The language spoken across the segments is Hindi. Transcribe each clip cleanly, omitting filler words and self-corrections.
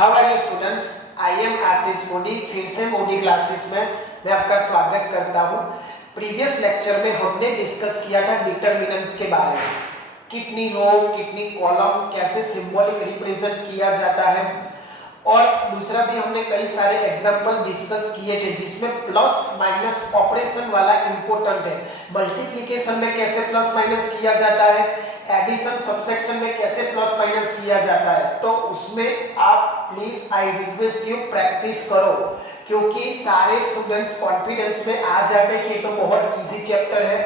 How are you students, I am Ashish Modi. फिर से मोदी क्लासेस में मैं आपका स्वागत करता हूँ। प्रीवियस लेक्चर में हमने डिस्कस किया था डिटरमिनेंट्स के बारे में, कितनी रो कितनी कॉलम कैसे सिंबॉलिक रिप्रेजेंट किया जाता है, और दूसरा भी हमने कई सारे एग्जाम्पल डिस्कस किए थे जिसमें प्लस माइनस ऑपरेशन वाला इंपॉर्टेंट है। मल्टीप्लिकेशन में कैसे प्लस माइनस किया जाता है, एडिशन सब्सट्रैक्शन में कैसे प्लस माइनस किया जाता है, तो उसमें आप please I request you practice करो, क्योंकि सारे स्टूडेंट्स कॉन्फिडेंस में आ जाते हैं कि ये तो बहुत इजी चैप्टर है,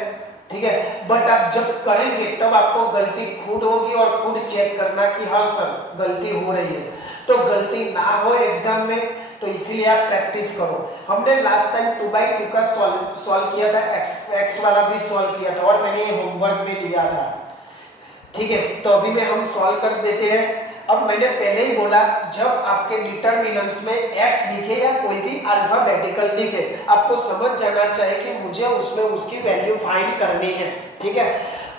ठीक है। बट आप जब करेंगे तब आपको गलती खुद होगी और खुद चेक करना कि हाँ सर गलती हो रही है, तो गलती ना हो एग्जाम में, तो इसीलिए आप प्रैक्टिस करो। हमने लास्ट टाइम 2/2 का सॉल्व किया था, एक्स वाला भी सॉल्व किया था और मैंने ये होमवर्क में लिया था, ठीक है। तो अभी में हम सॉल्व कर देते हैं। अब मैंने पहले ही बोला, जब आपके डिटरमिनेंट्स में x दिखे या कोई भी अल्फाबेटिकल दिखे, आपको समझ जाना चाहिए कि मुझे उसमें उसकी वैल्यू फाइंड करनी है, ठीक है।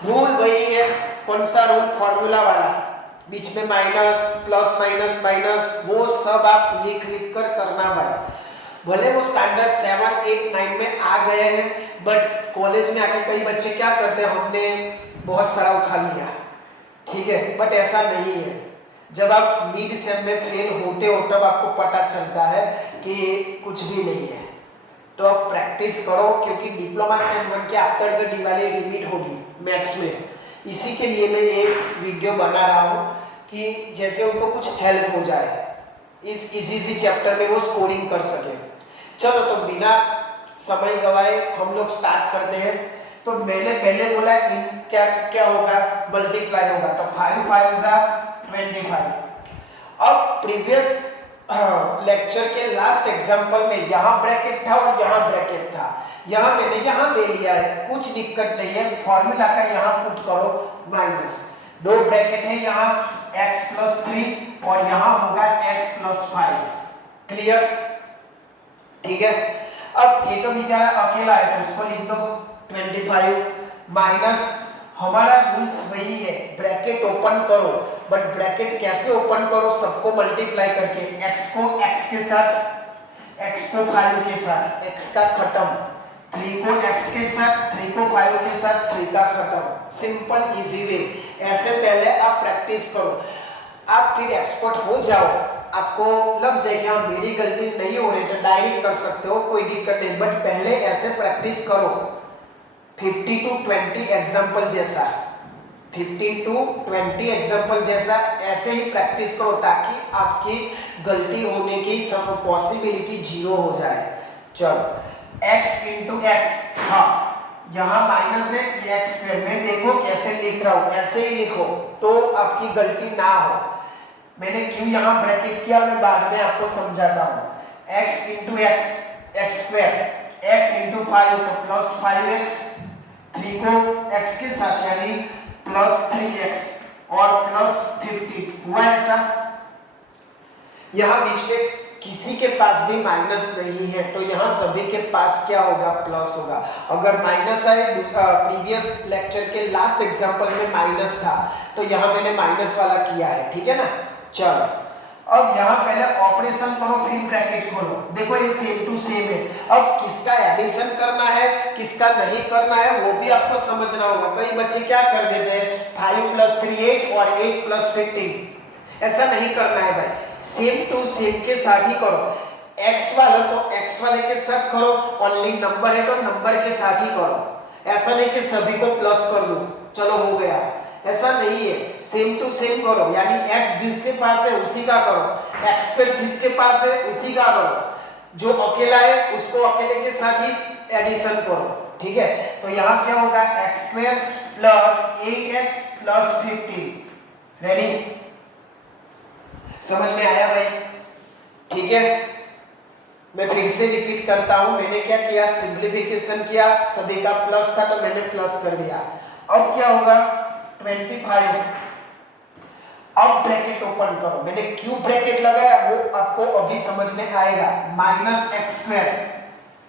रूल वही है, कौन सा रूल, फॉर्मूला वाला, बीच में माइनस प्लस माइनस माइनस, वो सब आप लिख लिख कर करना भाई। भले वो स्टैंडर्ड 7, 8, 9 में आ गए हैं, बट कॉलेज में आके कई बच्चे क्या करते हैं, हमने बहुत सारा उठा लिया, ठीक है, बट ऐसा नहीं है। जब आप मिड सेम में फेल होते हो तब आपको पता चलता है कि कुछ भी नहीं है। तो आप प्रैक्टिस करो, क्योंकि डिप्लोमा सेम 1 के आफ्टर द दिवाली लिमिट होगी मैथ्स में। इसी के लिए मैं एक वीडियो बना रहा हूँ कि जैसे उनको कुछ हेल्प हो जाए, इस इजी चैप्टर में वो स्कोरिंग कर सके। चलो तो बिना समय गवाए हम लोग स्टार्ट करते हैं। तो मैंने पहले बोला क्या क्या होगा, मल्टीप्लाई होगा, तो 5 5 जा 25। अब प्रीवियस लेक्चर के लास्ट एग्जांपल में यहाँ ब्रैकेट था और यहाँ ब्रैकेट था, यहाँ मैंने यहाँ ले लिया है, कुछ दिक्कत नहीं है। फॉर्मूला का यहाँ पुट करो माइनस, दो ब्रैकेट है यहाँ x + 3 और यहाँ होगा x + 5, क्लियर, ठीक है। अब ये तो बेचारा अकेला है तो उसको लिख दो 25 माइनस, हमारा रूल्स वही है, ब्रैकेट ओपन करो, बट ब्रैकेट कैसे ओपन करो, सबको मल्टीप्लाई करके, x को x के साथ, x को 5 के साथ, x का खत्म, 3 को x के साथ, 3 को 5 के साथ, 3 का खत्म। सिंपल इजी वे, ऐसे पहले आप प्रैक्टिस करो। आप फिर एक्सपर्ट हो जाओ, आपको लग जाएगी हाँ मेरी गलती नहीं हो रही, तो डायरेक्ट कर सकते हो, कोई दिक्कत नहीं, बट पहले ऐसे प्रैक्टिस करो। 50 to 20 एग्जाम्पल जैसा, 15 to 20 एग्जाम्पल जैसा ऐसे ही प्रैक्टिस करो, ताकि आपकी गलती होने की सब पॉसिबिलिटी 0 हो जाए। चलो x × x, हाँ यहाँ माइनस है, ये x स्क्वायर में देखो कैसे लिख रहा हूँ, ऐसे ही लिखो तो आपकी गलती ना हो। मैंने क्यों यहाँ ब्रैकेट किया मैं बाद में आपको समझाता हूँ। x × x, x square, x × 5 तो +5x, 3 को x के साथ यानी +3x और +50 हुआ ऐसा। यहाँ बीच में किसी के पास भी माइनस नहीं है, तो यहाँ सभी के पास क्या होगा, प्लस होगा। अगर माइनस आए, प्रीवियस लेक्चर के लास्ट एग्जांपल में माइनस था, तो यहाँ मैंने माइनस वाला किया है, ठीक है ना। चलो अब यहाँ पहले ऑपरेशन करो, फिर ब्रैकेट खोलो, देखो ये सेम टू सेम है। अब किसका एडिशन करना है किसका नहीं करना है वो भी आपको समझना होगा। कई बच्चे क्या कर देते हैं, 5 + 3 8 और 8 + 15, ऐसा नहीं करना है भाई, सेम टू सेम के साथ ही करो। x वाला तो x वाले के साथ करो, ओनली नंबर है तो नंबर के साथ ही करो, ऐसा नहीं कि सभी को प्लस कर दो चलो हो गया, ऐसा नहीं है, सेम टू सेम करो। यानी x जिसके पास है उसी का करो, x स्क्वायर जिसके पास है उसी का करो, जो अकेला है उसको अकेले के साथ ही एडिशन करो, ठीक है। तो यहाँ क्या होगा, x² + 8x + 15, रेडी, समझ में आया भाई, ठीक है। मैं फिर से रिपीट करता हूं, मैंने क्या किया, सिंप्लीफिकेशन किया, सभी का प्लस था तो मैंने प्लस कर दिया। अब क्या होगा 25, अब ब्रैकेट ओपन करो, मैंने क्यों ब्रैकेट लगाया वो आपको अभी समझ में आएगा। -x²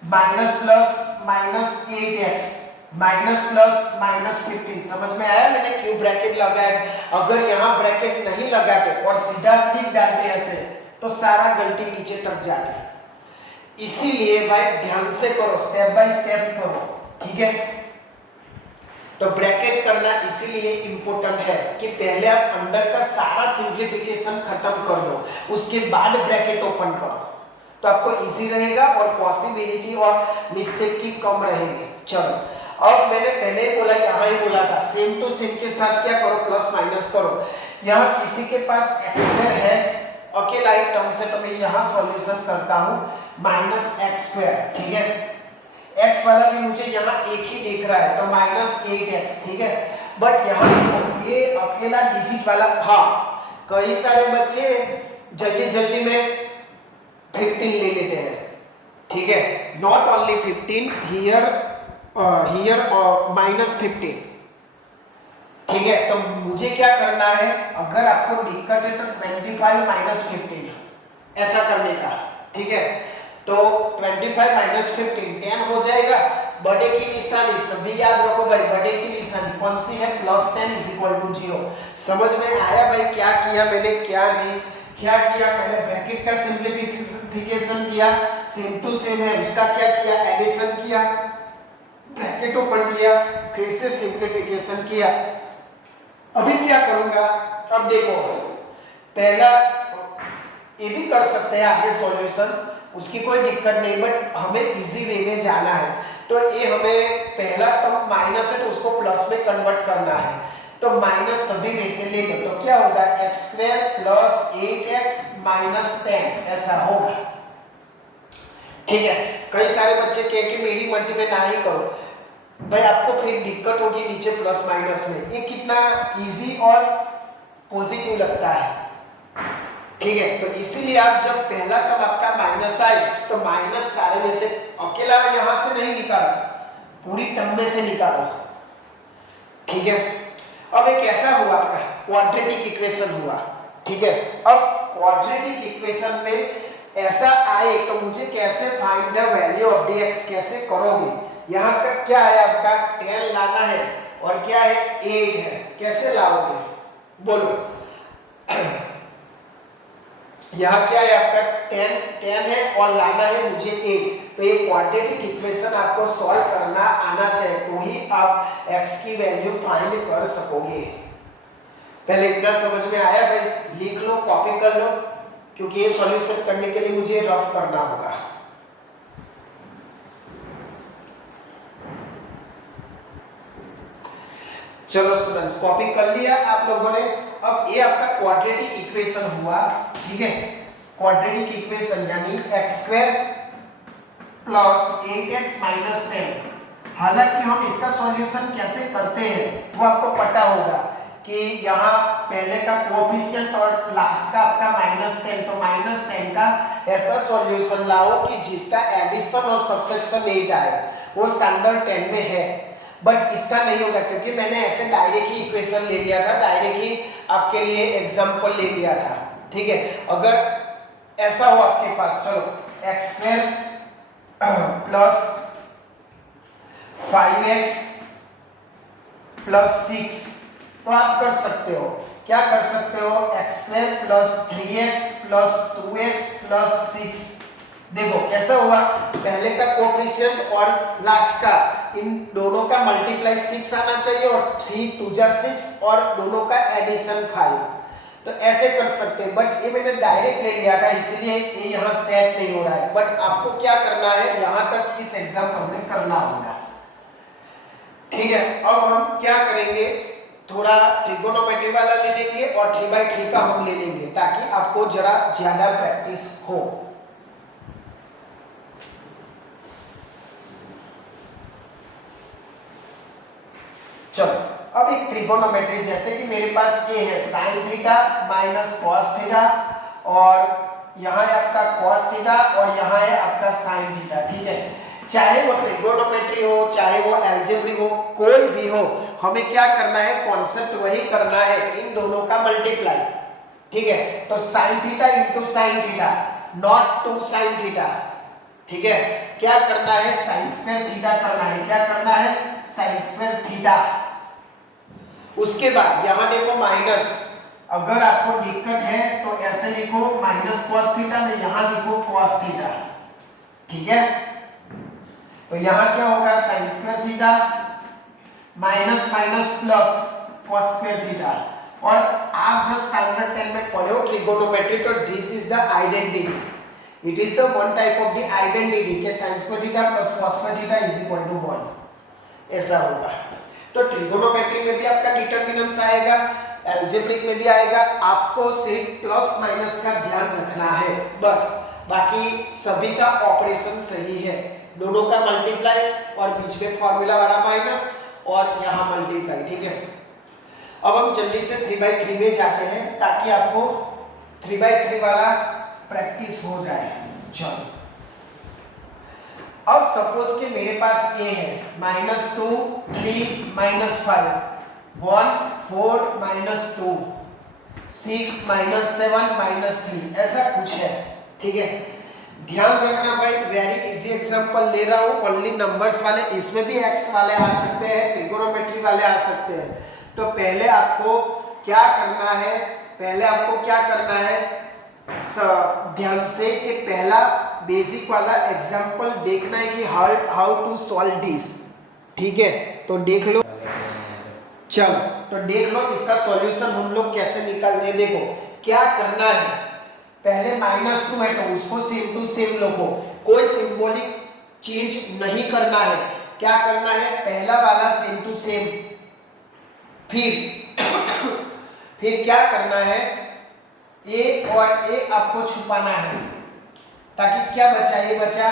minus plus -8x minus plus -15, समझ में आया मैंने क्यों ब्रैकेट लगाया। अगर यहाँ ब्रैकेट नहीं लगाते और सीधा टिक डालते ऐसे तो सारा गलती नीचे तक जाती। इसीलिए भाई ध्यान से करो, स्टेप बाय स्टेप करो, ठीक है। तो ब्रैकेट करना इसीलिए इंपॉर्टेंट है कि पहले आप अंडर का सारा सिंप्लीफिकेशन खत्म कर दो, उसके बाद ब्रैकेट ओपन करो, तो आपको इजी रहेगा और पॉसिबिलिटी और मिस्टेक की कम रहेगी। चलो, अब मैंने पहले ही बोला, यहाँ ही बोला था, सेम टू सेम के साथ क्या करो, प्लस माइनस करो। यहाँ किसी के पास एक्स स्क्वायर है अकेला ही टर्म से, तो मैं यहाँ सॉल्यूशन करता हूँ माइनस एक्स स्क्वायर, ठीक है। एक्स वाला भी मुझे यहाँ एक ही दिख रहा है, तो माइनस 8x, ठीक है। बट यहाँ ये अकेला डिजिट वाला, हाँ कई सारे बच्चे जल्दी जल्दी में 15 ले लेते हैं, ठीक है। नॉट ओनली 15, हियर माइनस 15, ठीक है। तो मुझे क्या करना है, अगर आपको दिक्कत है तो 25 माइनस 15 ऐसा करने का, ठीक है। तो 25 माइनस 15 10 हो जाएगा। बड़े की निशानी सभी याद रखो भाई, बड़े की निशानी कौन सी है, प्लस 10 इज इक्वल टू 0। समझ में आया भाई क्या किया मैंने, क्या नहीं क्या किया। पहले ब्रैकेट का सिंप्लीफिकेशन किया, सेम टू सेम है, उसका क्या किया, एडिशन किया, ब्रैकेट ओपन किया, फिर से सिंप्लीफिकेशन किया। अभी क्या करूंगा, अब देखो पहला ये भी कर सकते हैं आगे सॉल्यूशन, उसकी कोई दिक्कत नहीं, बट हमें इजी वे में जाना है। तो ये हमें पहला टर्म माइनस है तो उसको प्लस में कन्वर्ट करना है, तो माइनस सभी में से ले लो, तो क्या होगा, x square plus 8x minus 10 ऐसा होगा, ठीक है। कई सारे बच्चे कहे कि मेरी मर्जी में ना ही करो, भाई आपको फिर दिक्कत होगी नीचे प्लस माइनस में। ये कितना इजी और पॉजिटिव लगता है, ठीक है। तो इसीलिए आप जब पहला टर्म आपका माइनस आए तो माइनस सारे में से अकेला यहां से नहीं निकालो, पूरी टर्म में से निकालो, ठीक है। अब एक ऐसा हुआ आपका क्वाड्रेटिक इक्वेशन हुआ, ठीक है। अब क्वाड्रेटिक इक्वेशन में ऐसा आए तो मुझे कैसे find the value of dx कैसे करोगे। यहाँ का क्या है, आपका 10 लाना है और क्या है 8 है, कैसे लाओगे बोलो। यहाँ क्या है आपका 10 है और लाना है मुझे 8, तो ये क्वाड्रेटिक इक्वेशन आपको सॉल्व करना आना चाहिए, तो ही आप x की वैल्यू फाइंड कर सकोगे। पहले इतना समझ में आया भाई, लिख लो, कॉपी कर लो, क्योंकि ये सॉल्यूशन करने के लिए मुझे रफ करना होगा। चलो स्टूडेंट्स, कॉपी कर लिया आप लोगों ने। अब ये आपका क्वाड्रेटिक इक्वेशन हुआ, ठीक है। क्वाड्रेटिक इक्वेशन यानी x square plus 8x minus 10। हालांकि हम इसका सॉल्यूशन कैसे करते हैं वो आपको पता होगा कि यहाँ पहले का कोएफिशिएंट और लास्ट का आपका -10, तो -10 का ऐसा सॉल्यूशन लाओ कि जिसका एडिशन और सब्ट्रैक्शन 8 आए, वो स्टैंडर्ड 10 में है। बट इसका नहीं होगा क्योंकि मैंने ऐसे डायरेक्ट ही इक्वेशन ले लिया था, डायरेक्ट ही आपके लिए एग्जांपल ले लिया था, ठीक है। अगर ऐसा हो आपके पास, चलो x square plus 5x plus 6, तो आप कर सकते हो, क्या कर सकते हो, x square plus 3x plus 2x plus 6। देखो कैसा हुआ, पहले का कोएफिशिएंट और लास्ट का, इन दोनों का मल्टीप्लाई 6 आना चाहिए और 3 2 जा 6 और दोनों का एडिशन 5, तो ऐसे कर सकते हैं। बट ये मैंने डायरेक्ट ले लिया था इसलिए ये यहाँ सेट नहीं हो रहा है, बट आपको क्या करना है, यहाँ तक इस एग्जांपल में करना होगा, ठीक है। अब हम क्या करेंगे, थोड़ा ट्रिगोनोमेट्री वाला ले लेंगे और 3/3 का हम ले लेंगे ताकि आपको जरा ज्यादा प्रैक्टिस हो। चलो अब एक ट्रिगोनोमेट्री, जैसे कि मेरे पास ये है sin theta minus cos theta, और यहाँ है आपका cos थीटा और यहाँ है आपका sin थीटा, ठीक है। चाहे वो ट्रिगोनोमेट्री हो, चाहे वो अलजेब्रिक हो, कोई भी हो, हमें क्या करना है, कॉन्सेप्ट वही करना है, इन दोनों का मल्टीप्लाई, ठीक है। तो sin theta into sin theta, not to sin theta, ठीक है। क्या करना है, sin स्क्वायर थीटा करना है, क्या करना है, sin स्क्वायर थीटा। उसके बाद यहाँ देखो माइनस, अगर आपको दिक्कत है तो ऐसे लिखो माइनस कॉस थीटा में यहाँ लिखो कॉस थीटा, ठीक है। तो यहाँ क्या होगा sign square theta minus minus plus cos square theta. और आप जब स्टैंडर्ड 10 में पढ़े हो ट्रिगोनोमेट्री तो this is the identity, it is the one type of the identity के sine square theta plus cos square theta is equal to 1 ऐसा होगा। तो ट्रिगोनोमेट्री में भी आपका डिटरमिनेंट्स आएगा, अलजेब्रिक में भी आएगा, आपको सिर्फ प्लस माइनस का ध्यान रखना है बस, बाकी सभी का ऑपरेशन सही है, दोनों का मल्टीप्लाई और बीच में फॉर्मूला वाला माइनस और यहाँ मल्टीप्लाई, ठीक है। अब हम जल्दी से 3/3 में जाते हैं ताकि आपको 3/3 वाला प्रैक्टिस हो जाए। चलो अब सपोज कि मेरे पास ए है -2 3 -5 1 4 -2 6 -7 -3 ऐसा कुछ है, ठीक है। ध्यान रखना भाई, वेरी इजी एग्जांपल ले रहा हूँ, ओनली नंबर्स वाले, इसमें भी एक्स वाले आ सकते हैं, ट्रिगोनोमेट्री वाले आ सकते हैं। तो पहले आपको क्या करना है, ध्यान से कि पहला बेसिक वाला एग्जांपल देखना है कि हाउ टू सॉल्व दिस, ठीक है। तो देख लो, चलो तो देख लो इसका सॉल्यूशन हम लोग कैसे निकालते हैं। देखो क्या करना है, पहले -2 है तो उसको सेम टू सेम लिखो, कोई सिंबॉलिक चेंज नहीं करना है। क्या करना है, पहला वाला सेम टू सेम, फिर क्या करना है, ए और ए आपको छुपाना है ताकि क्या बचा, ये बचा,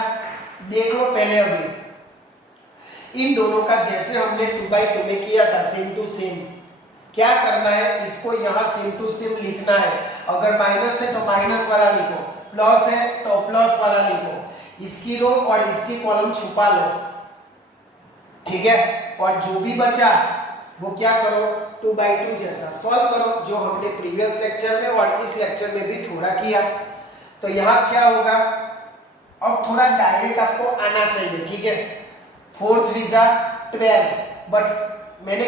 देख लो पहले अभी इन दोनों का जैसे हमने 2/2 में किया था सेम टू सेम, क्या करना है, इसको यहाँ सेम टू सेम लिखना है। अगर माइनस है तो माइनस वाला लिखो, प्लस है तो प्लस वाला लिखो, इसकी रो और इसकी कॉलम छुपा लो, ठीक है। और जो भी बचा वो क्या करो, 2/2 जैसा सॉल्व करो, जो हमने प्रीवियस लेक्चर में और इस लेक्चर में भी थोड़ा किया। तो यहाँ क्या होगा, अब थोड़ा डायरेक्ट आपको आना चाहिए, ठीक है। 4 3 12, बट मैंने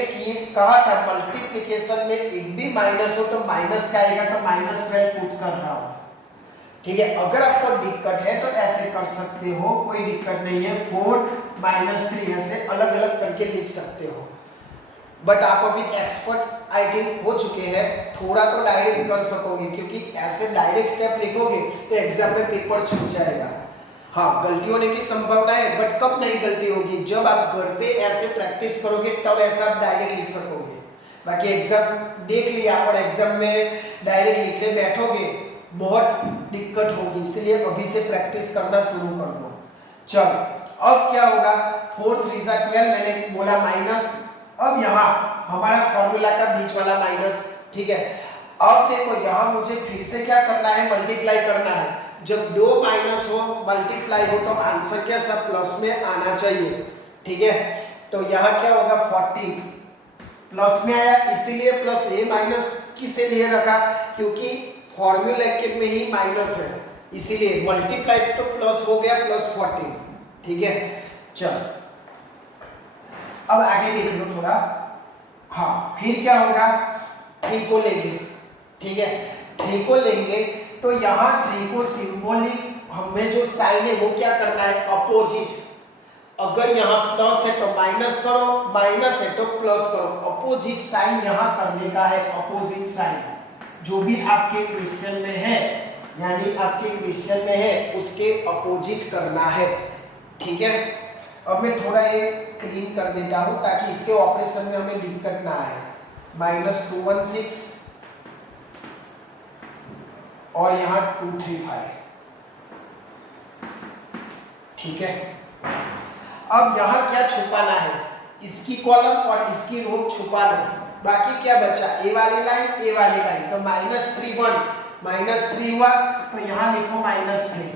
कहा था मल्टीप्लिकेशन में एक भी माइनस हो तो माइनस का आएगा, तो -12 पुट कर रहा हूँ, ठीक है। अगर आपको दिक्कत है तो ऐसे कर सकते हो, कोई दिक्कत नहीं है, 4 -3 ऐसे अलग अलग करके लिख सकते हो। बट आप अभी एक्सपर्ट आई थिंक हो चुके हैं, थोड़ा तो डायरेक्ट कर सकोगे, क्योंकि ऐसे डायरेक्ट स्टेप लिखोगे तो एग्जाम में पेपर छूट जाएगा। हाँ, गलती होने की संभावना है, बट कब नहीं गलती होगी, जब आप घर पे ऐसे प्रैक्टिस करोगे तब ऐसा आप डायरेक्ट लिख सकोगे। बाकी एग्जाम देख लिया और एग्जाम में डायरेक्ट लिखने बैठोगे बहुत दिक्कत होगी, इसलिए अभी से प्रैक्टिस करना शुरू कर दो। चलो अब क्या होगा, 4 3 12 मैंने बोला माइनस, अब यहाँ हमारा फॉर्मूला का बीच वाला माइनस, ठीक है। अब देखो यहाँ मुझे फिर से क्या करना है, मल्टीप्लाई करना है। जब दो माइनस हो मल्टीप्लाई हो तो आंसर क्या सब प्लस में आना चाहिए, ठीक है। तो यहाँ क्या होगा, 40 प्लस में आया, इसीलिए प्लस ए माइनस किसे लिए रखा, क्योंकि फॉर्मूला के में ही माइनस है, इसीलिए मल्टीप्लाई तो प्लस हो गया, +40, ठीक है। चलो अब आगे देख लो थोड़ा, हाँ फिर क्या होगा, 3 को लेंगे, ठीक है। 3 को लेंगे तो यहाँ 3 को सिंबॉलिक हमें जो साइन है वो क्या करना है, अपोजिट। अगर यहाँ प्लस है तो माइनस करो, माइनस है तो प्लस करो, अपोजिट साइन यहाँ करने का है, अपोजिट साइन जो भी आपके क्वेश्चन में है, यानी आपके क्वेश्चन में है उसके अपोजिट करना है, ठीक है। अब मैं थोड़ा ये क्लीन कर देता हूँ ताकि इसके ऑपरेशन में हमें दिक्कत ना आए। -216 और यहाँ 235, ठीक है। अब यहाँ क्या छुपाना है, इसकी कॉलम और इसकी रो छुपाना, बाकी क्या बचा, ए वाली लाइन ए वाली लाइन, तो -3 हुआ तो यहाँ लिखो -3,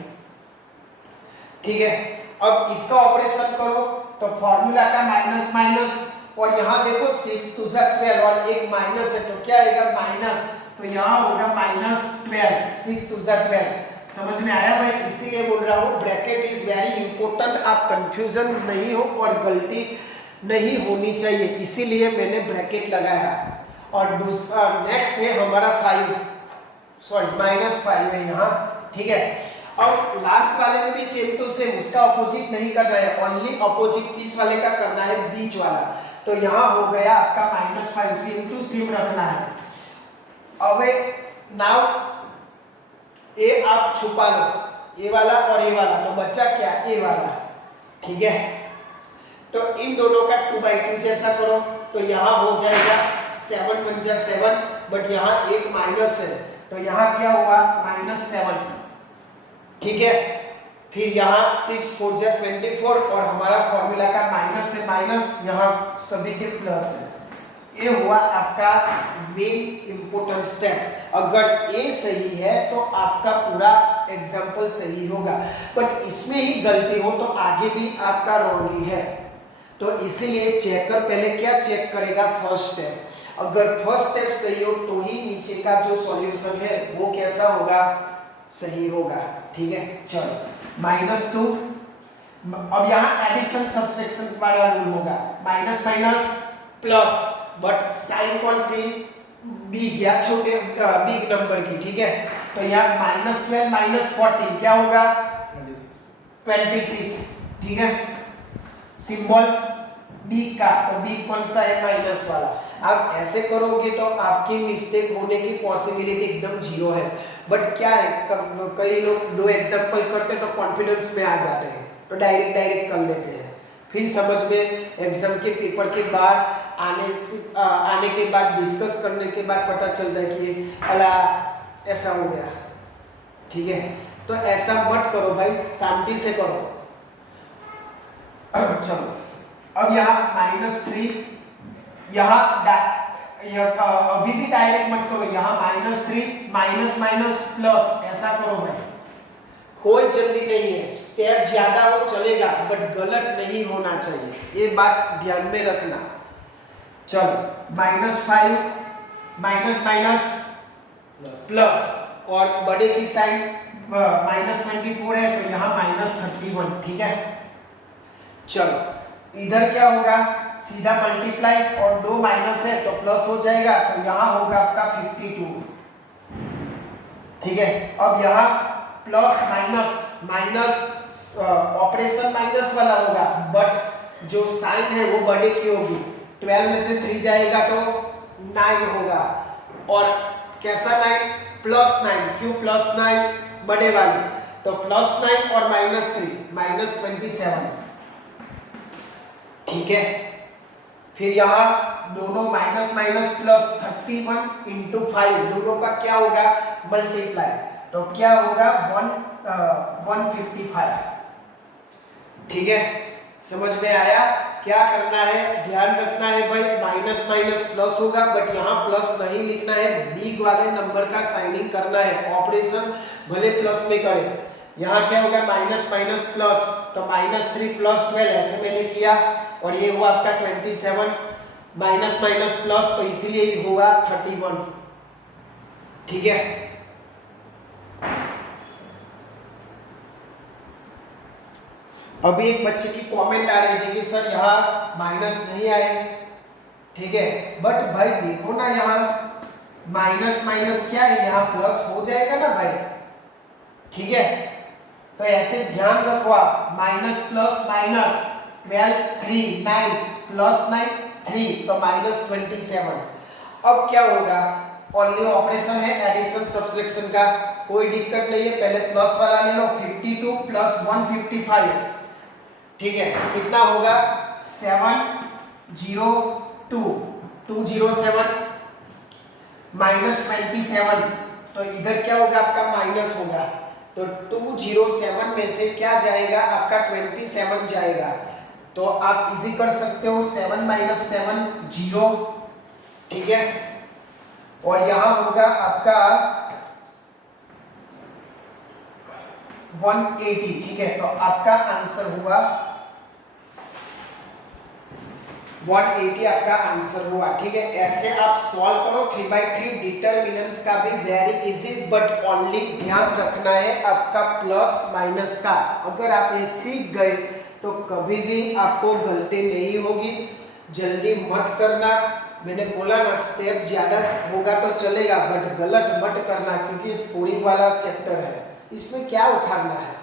ठीक है। अब इसका ऑपरेशन करो तो फॉर्मूला का माइनस माइनस, और यहाँ देखो 6 2 12 और एक माइनस है तो क्या आएगा माइनस, तो यहाँ होगा -12, 6 2 12। समझ में आया भाई, इसीलिए बोल रहा हूँ ब्रैकेट इज वेरी इंपॉर्टेंट, आप कंफ्यूजन नहीं हो और गलती नहीं होनी चाहिए, इसीलिए मैंने ब्रैकेट लगाया। और दूसरा नेक्स्ट है हमारा 5, सॉरी -5 है यहाँ, ठीक है। और लास्ट वाले में भी सेम टू सेम, उसका अपोजिट नहीं करना है, ओनली अपोजिट किस वाले का करना है, बीच वाला। तो यहाँ हो गया आपका -5, सेम टू सेम रखना है। अब नाउ ए आप छुपा लो, ए वाला और ए वाला, तो बचा क्या, ए वाला, ठीक है। तो इन दोनों का 2/2 जैसा करो, तो यहाँ हो जाएगा 7 बन जा 7, बट यहाँ एक माइनस है, तो यहाँ क्या हुआ -7, ठीक है। फिर यहाँ 6 4 जा 24, और हमारा फॉर्मूला का माइनस है माइनस, यहाँ सभी के प्लस है। ये हुआ आपका मेन इंपॉर्टेंट स्टेप। अगर ये सही है तो आपका पूरा एग्जाम्पल सही होगा, बट इसमें ही गलती हो तो आगे भी आपका रॉन्ग ही है। तो इसीलिए चेकर पहले क्या चेक करेगा, फर्स्ट स्टेप। अगर फर्स्ट स्टेप सही हो तो ही नीचे का जो सॉल्यूशन है वो कैसा होगा, सही होगा, ठीक है। चलो -2, अब यहाँ एडिशन सब्सट्रैक्शन वाला रूल होगा, minus minus plus, but sign कौन सी, बिग या छोटे बिग नंबर की, ठीक है। तो यहाँ -12 -14 क्या होगा, 26, ठीक है। सिंबल बिग का, तो बिग कौन सा है, माइनस वाला। आप ऐसे करोगे तो आपकी मिस्टेक होने की पॉसिबिलिटी एकदम 0 है, बट क्या है, कई लोग दो एग्जांपल करते तो कॉन्फिडेंस में आ जाते हैं, तो डायरेक्ट कर लेते हैं, फिर समझ में एग्जाम के पेपर के बाद आने के बाद डिस्कस करने के बाद पता चलता है कि अला ऐसा हो गया, ठीक है। तो ऐसा मत करो भाई, शांति से करो। चलो अब यहाँ -3, यहाँ अभी भी डायरेक्ट मत करो, यहाँ -3 माइनस माइनस प्लस, ऐसा करो भाई, कोई जल्दी नहीं है, स्टेप ज्यादा हो चलेगा बट गलत नहीं होना चाहिए, ये बात ध्यान में रखना। चलो -5 माइनस माइनस प्लस, और बड़े की साइन -24 है, तो यहाँ -31, ठीक है। चलो इधर क्या होगा, सीधा मल्टीप्लाई, और 2 माइनस है तो प्लस हो जाएगा, तो यहाँ होगा आपका 52, ठीक है। अब यहाँ प्लस माइनस ऑपरेशन माइनस वाला होगा, बट जो साइन है वो बड़े की होगी, 12 में से 3 जाएगा तो 9 होगा, और कैसा 9, +9, क्यों +9, बड़े वाली, तो +9 और -3 -27, ठीक है। फिर यहाँ दोनों माइनस माइनस प्लस 31 × 5, दोनों का क्या होगा, मल्टीप्लाई, तो क्या होगा 155, ठीक है। समझ में आया, क्या करना है, ध्यान रखना है भाई, माइनस माइनस प्लस होगा, बट यहाँ प्लस नहीं लिखना है, बिग वाले नंबर का साइनिंग करना है, ऑपरेशन भले प्लस में करें। यहाँ क्या होगा, माइनस माइनस प्लस, तो -3 + 12 ऐसे मैंने किया, और ये हुआ आपका 27, माइनस माइनस प्लस, तो इसीलिए ये हुआ 31, ठीक है। अभी एक बच्चे की कमेंट आ रही थी कि सर यहाँ माइनस नहीं आए, ठीक है, बट भाई देखो ना, यहाँ माइनस माइनस क्या है, यहाँ प्लस हो जाएगा ना भाई, ठीक है। तो ऐसे ध्यान रखो आप, माइनस प्लस माइनस 12 3 9 प्लस 9 3, तो -27। अब क्या होगा, ओनली ऑपरेशन है, एडिशन सब्सट्रैक्शन का, कोई दिक्कत नहीं है, पहले प्लस वाला ले लो, 52 + 155, ठीक है। कितना होगा, 702 207 -27, तो इधर क्या होगा, आपका माइनस होगा, तो 207 में से क्या जाएगा, आपका 27 जाएगा, तो आप इजी कर सकते हो, 7 - 7 0, ठीक है। और यहाँ होगा आपका 180, ठीक है। तो आपका आंसर हुआ 180, आपका आंसर हुआ, ठीक है। ऐसे आप सॉल्व करो 3/3 डिटरमिनेंट्स का भी वेरी इजी, बट ओनली ध्यान रखना है आपका प्लस माइनस का। अगर आप ये सीख गए तो कभी भी आपको गलती नहीं होगी, जल्दी मत करना, मैंने बोला ना स्टेप ज़्यादा होगा तो चलेगा, बट गलत मत करना, क्योंकि स्कोरिंग वाला चैप्टर है, इसमें क्या उखाड़ना है,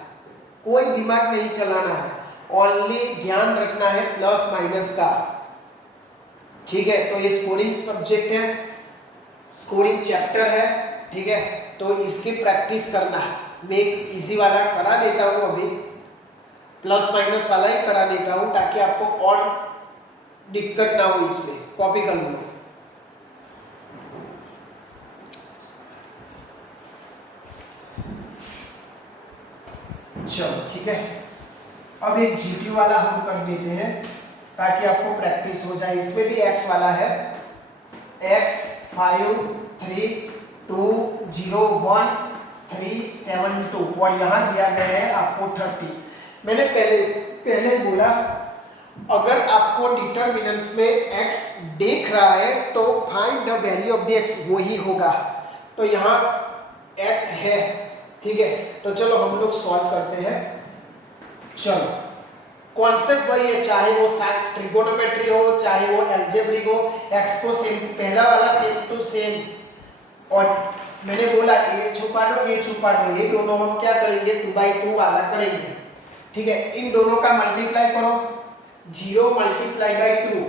कोई दिमाग नहीं चलाना है, ओनली ध्यान रखना है प्लस माइनस का। ठीक है, तो ये स्कोरिंग सब्जेक्ट है, स्कोरिंग चैप्टर है। ठीक है, तो इसकी प्रैक्टिस करना है। मैं एक इजी वाला करा देता हूँ, अभी प्लस माइनस वाला ही करा देता हूँ ताकि आपको और दिक्कत ना हो इसमें। कॉपी कर लो। चलो ठीक है, अब एक जीटी वाला हम कर देते हैं ताकि आपको प्रैक्टिस हो जाए। इसमें भी एक्स वाला है, x 5 3 2 0 1 3 7 2 और यहाँ दिया गया है आपको 30। मैंने पहले बोला अगर आपको डिटरमिनेंट्स में x देख रहा है तो find the value of the x, वही होगा। तो यहाँ x है। ठीक है, तो चलो हम लोग सॉल्व करते हैं। चलो, कॉन्सेप्ट वही है, चाहे वो ट्रिगोनोमेट्री हो चाहे वो अलजेब्रिक हो, x को सेम, पहला वाला सेम टू सेम। और मैंने बोला ये छुपा दो ये छुपा दो, ये दोनों हम क्या करेंगे 2/2 वाला करेंगे। ठीक है, इन दोनों का मल्टीप्लाई करो, 0 मल्टीप्लाई बाई 2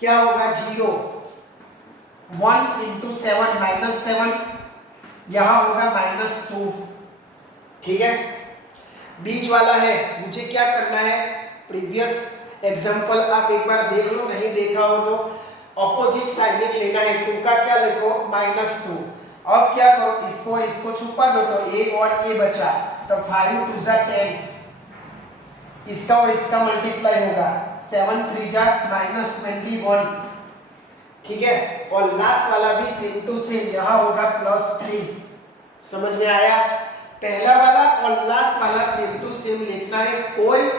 क्या होगा 0, 1 इंटू 7 -7, यहाँ होगा -2। ठीक है, बीच वाला है, मुझे क्या करना है, प्रीवियस एग्जांपल आप एक बार देख लो, नहीं देखा हो तो ऑपोजिट साइड लेना है, 2 का क्या लिखो -2। अब क्या करो, इसको छुपा दो तो a और a बचा, तो 5 2 जा 10, इसका और इसका मल्टीप्लाई होगा, 7 3 जा -21। ठीक है, और लास्ट वाला भी सेम टू सेम, यहाँ होगा +3। समझ में आया? पहला वाला और लास्ट वाला सेम टू सेम लिखना है, कोई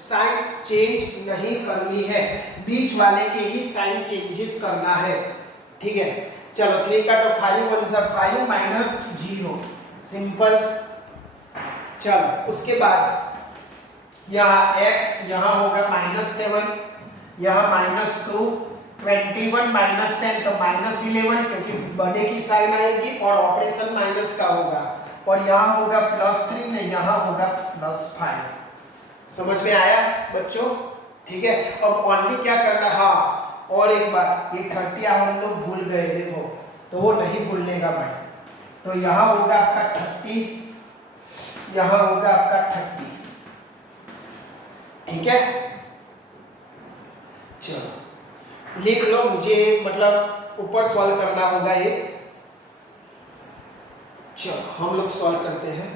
साइन चेंज नहीं करनी है, बीच वाले के ही साइन चेंजेस करना है। ठीक है, चलो 3 का तो 5 1 जा 5 -0, सिंपल। चलो उसके बाद यहाँ x यहाँ होगा -7, यहाँ -2, 21 -10 तो -11, क्योंकि बड़े की साइन आएगी और ऑपरेशन माइनस का होगा, और यहाँ होगा +3 नहीं, यहाँ होगा +5। समझ में आया बच्चों? ठीक है, अब ओनली क्या करना, हाँ और एक बात, ये 30 हम लोग भूल गए, देखो तो वो नहीं भूलने का भाई। तो यहाँ होगा आपका 30, यहाँ होगा आपका 30। ठीक है, चलो लिख लो, मुझे मतलब ऊपर सॉल्व करना होगा ये। चलो हम लोग सॉल्व करते हैं।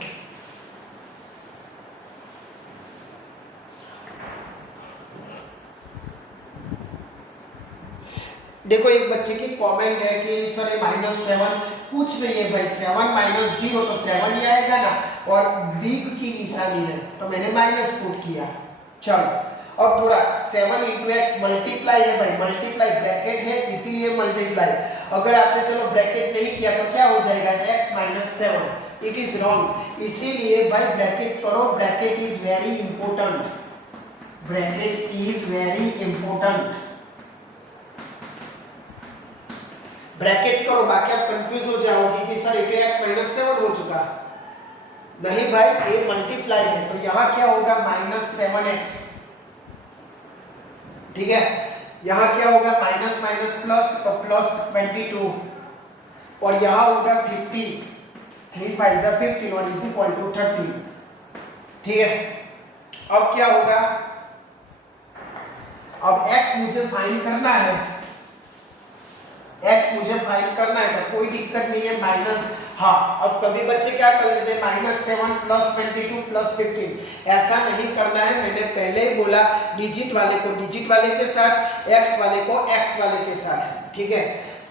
देखो एक बच्चे की कमेंट है कि सर ये -7, कुछ नहीं है भाई, 7 - 0 तो 7 ही आएगा ना, और बिग की निशानी है तो मैंने माइनस पुट किया। चलो अब थोड़ा 7 × x मल्टीप्लाई है भाई, मल्टीप्लाई ब्रैकेट है इसीलिए मल्टीप्लाई, अगर आपने चलो ब्रैकेट नहीं किया तो क्या हो जाएगा x - 7, इट इज रॉन्ग, इसीलिए भाई ब्रैकेट करो, bracket is very important, bracket is very important, bracket करो, बाकी आप कंफ्यूज हो जाओगे कि सर ये x -7 हो चुका, नहीं भाई ये मल्टीप्लाई है, तो यहाँ क्या होगा -7x। ठीक है, यहाँ क्या होगा माइनस माइनस प्लस, तो +22, और यहाँ होगा 50, 3 5 जा 15 और इज इक्वल टू 30। ठीक है, अब क्या होगा, अब x मुझे फाइंड करना है, x मुझे फाइंड करना है तो कोई दिक्कत नहीं है, माइनस, हाँ अब कभी बच्चे क्या कर लेते हैं -7 +22 +15, ऐसा नहीं करना है, मैंने पहले ही बोला डिजिट वाले को डिजिट वाले के साथ, x वाले को x वाले के साथ। ठीक है,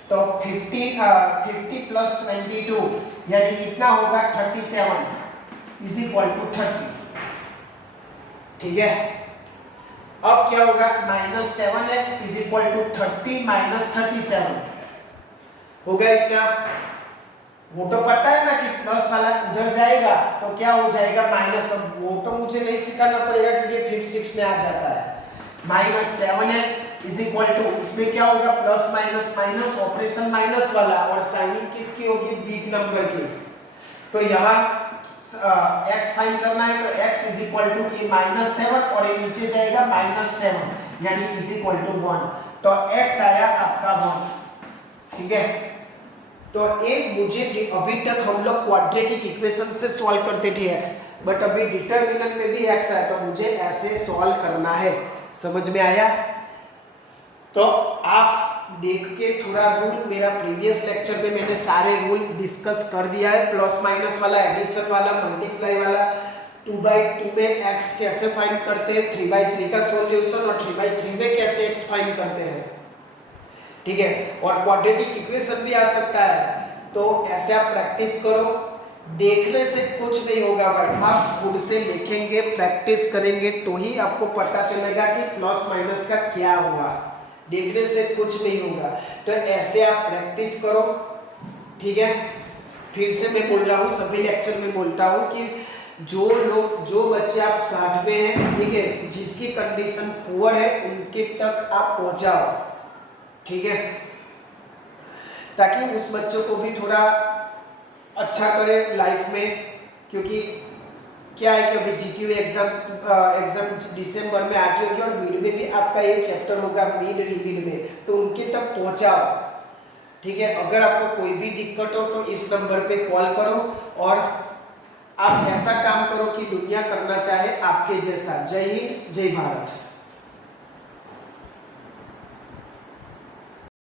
तो 50 + 22 यानी कितना होगा 37 इज इक्वल टू 30। ठीक है, अब क्या होगा -7x इज इक्वल टू 30 - 37 हो गया इतना, वो तो पता है ना कि प्लस वाला उधर जाएगा तो क्या हो जाएगा माइनस, अब वो तो मुझे नहीं सिखाना पड़ेगा क्योंकि 5 6 में आ जाता है, -7x इज इक्वल टू, इसमें क्या होगा plus minus minus, operation minus वाला, और साइनिंग किसकी होगी बिग नंबर की। तो यहाँ x फाइंड करना है तो x इज इक्वल टू ये -7 और ये नीचे जाएगा -7 यानी इज इक्वल टू 1। तो x आया आपका 1। ठीक है, तो एक मुझे अभी तक हम लोग क्वाड्रेटिक इक्वेशन से सॉल्व करते थे x, बट अभी डिटरमिनेंट में भी x है तो मुझे ऐसे सॉल्व करना है। समझ में आया? तो आप देख के थोड़ा रूल, मेरा प्रीवियस लेक्चर में मैंने सारे रूल डिस्कस कर दिया है, प्लस माइनस वाला, एडिशन वाला, मल्टीप्लाई वाला, 2/2 में x कैसे फाइंड करते हैं, 3/3 का सॉल्यूशन और 3/3 में कैसे x फाइंड करते हैं। ठीक है, और क्वाड्रेटिक इक्वेशन भी आ सकता है, तो ऐसे आप प्रैक्टिस करो। देखने से कुछ नहीं होगा भाई, आप खुद से लिखेंगे, प्रैक्टिस करेंगे तो ही आपको पता चलेगा कि प्लस माइनस का क्या हुआ। देखने से कुछ नहीं होगा, तो ऐसे आप प्रैक्टिस करो। ठीक है, फिर से मैं बोल रहा हूँ, सभी लेक्चर में बोलता हूँ कि जो बच्चे आप 60 में हैं, ठीक है, जिसकी कंडीशन पुअर है उनके तक आप पहुंचाओ। ठीक है, ताकि उस बच्चों को भी थोड़ा अच्छा करे लाइफ में, क्योंकि क्या है कि अभी जीटीयू एग्जाम दिसंबर में आती होगी और मिड में भी आपका ये चैप्टर होगा, मिड रिवील में, तो उनके तक पहुंचाओ। ठीक है, अगर आपको कोई भी दिक्कत हो तो इस नंबर पे कॉल करो और आप ऐसा काम करो कि दुनिया करना चाहे आपके जैसा। जय हिंद, जय भारत।